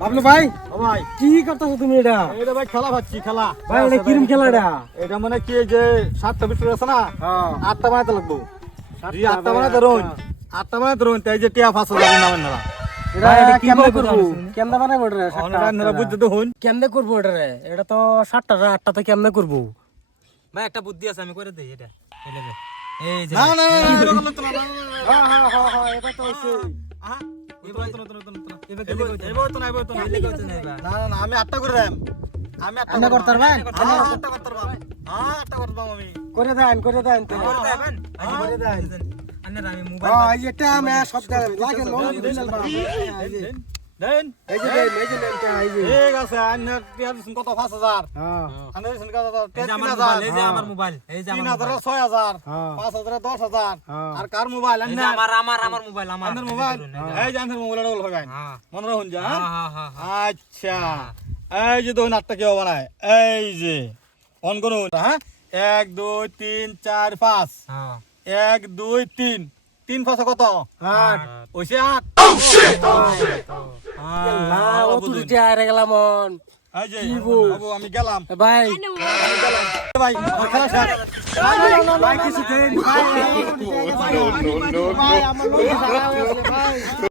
বাবলু ভাই ভাই কি করতেছো তুমি এটা? এটা ভাই খেলা ভাবছি খেলা ভাই এটা কিরম খেলা এটা? এটা মানে কি এই যে 7টা বিস্কুট আছে না হ্যাঁ 8টা বানাতে লাগবো জি 8টা বানাতে রোন 8টা বানাতে রোন তাই যে টিয়া 5,000 নামেন না এটা কেমনে করব? কেমনে বানাবো এটা? আপনারা বুঝতে তো হন কেমনে করবো এটা রে? এটা তো 7টা 8টা তো কেমনে করবো? ভাই একটা বুদ্ধি আছে আমি করে দেই এটা এটা দে এই যে না না না হ্যাঁ এটা তো হইছে। আমি 8টা করে দেম আমি 8টা আন্না করতে পারবেন? 8টা করতে পারবাম 8টা করতে পারবাম আমি করে দেন তো। করে দেবেন করে দেন। আন্নার আমি মোবাইল হ্যাঁ এই এটা আমি সব দেন লাগে লোন দিলাম না। দেন এই যে দেন টা এই যে। ঠিক আছে আন্নার টিয়া দিছেন কত 5,000 হ্যাঁ আন্নার দিছেন কত এই যে আমার 3,000 মোবাইল এই যে আমার মোবাইল এই যে আমার 3,000 6,000 হ্যাঁ। 5,000 10,000 হ্যাঁ। আর কার মোবাইল এই যে আন্নার আমার মোবাইল আমার আন্নার মোবাইল এই যে আন্নার মোবাইল হল ভাই হ্যাঁ মনে রাখুন যা হ্যাঁ হ্যাঁ হ্যাঁ আচ্ছা এই যে দেখুন আটটা কেউ বানায় এই যে অন করুন হ্যাঁ 1 2 3 4 5 হ্যাঁ 1 2 3 3 5 কত 8 ওইসে 8 না ও তো দিতে আরে গেলাম মন। এই যে কি গো? বাবু আমি গেলাম ভাই ভাই খেলা শেষ ভাই কিছু দেন ভাই ভাই আমার লোক ভাই